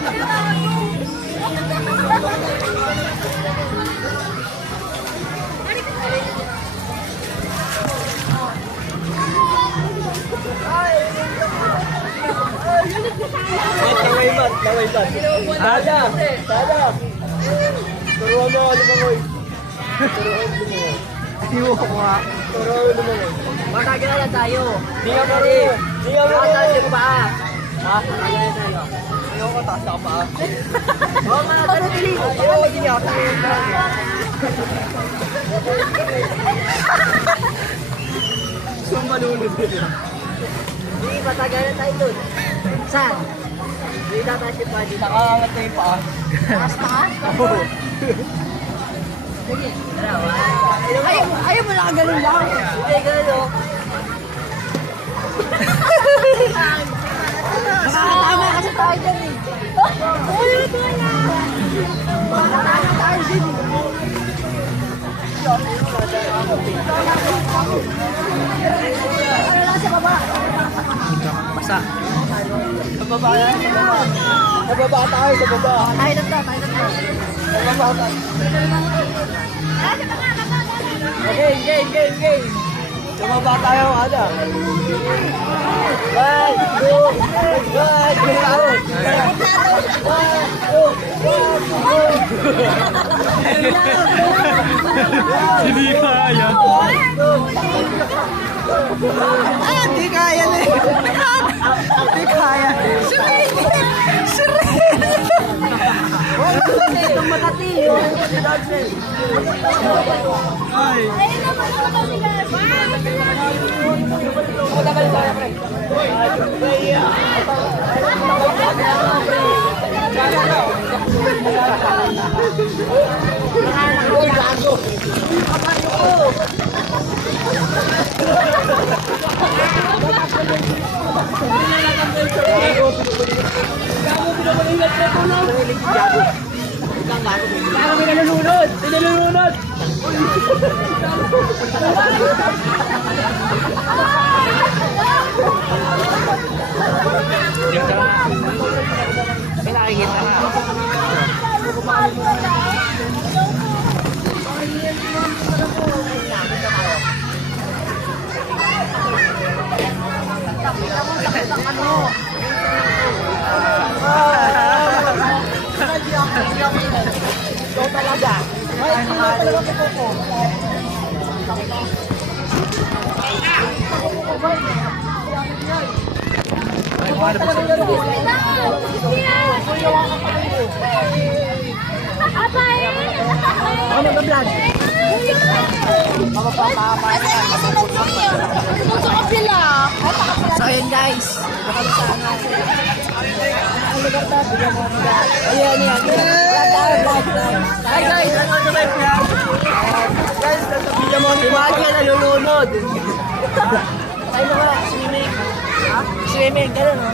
Laway. Sada. Turuan mo ako lumangoy. Iwo ko nga. Turuan mo lumangoy. Matagala na tayo. Di ka marunong. Matagala yung paa. Ha? Matagala tayo. Ayoko ko, taas ako pa. Oo nga, matagala. Ayoko din ako. Sumalulod din. Hindi, matagala tayo dun. Saan? Hindi tataas yung paa dito. Nakaangat na yung paa. Taas? Oo. Sige, dalawa. Ayaw mo lang ganun lang. Hindi, ganun o. Nakakatama kasi tayo dyan eh. Uy, ito na. Nakakatama tayo dyan eh. Ano lang sa baba? Basa. Sa baba yan? Sa baba tayo, sa baba. Tayo na. Sa baba tayo. Okay. Sa baba tayo, ada. One, two, Hindi kaya. Hindi kaya na eh. Hindi kaya. Sirin! Itong Makati. Ay. Nilulunod! May nakikita ka. Ikaw talaga. Ay, hindi na talaga ko. Ano ba vlog? So yun guys. Ayan. Hi guys, ano ba yung vlog? Guys, nasa video mo. Umagi na nalulunod. Tayo na nga, swimming. Swimming, gano'n o.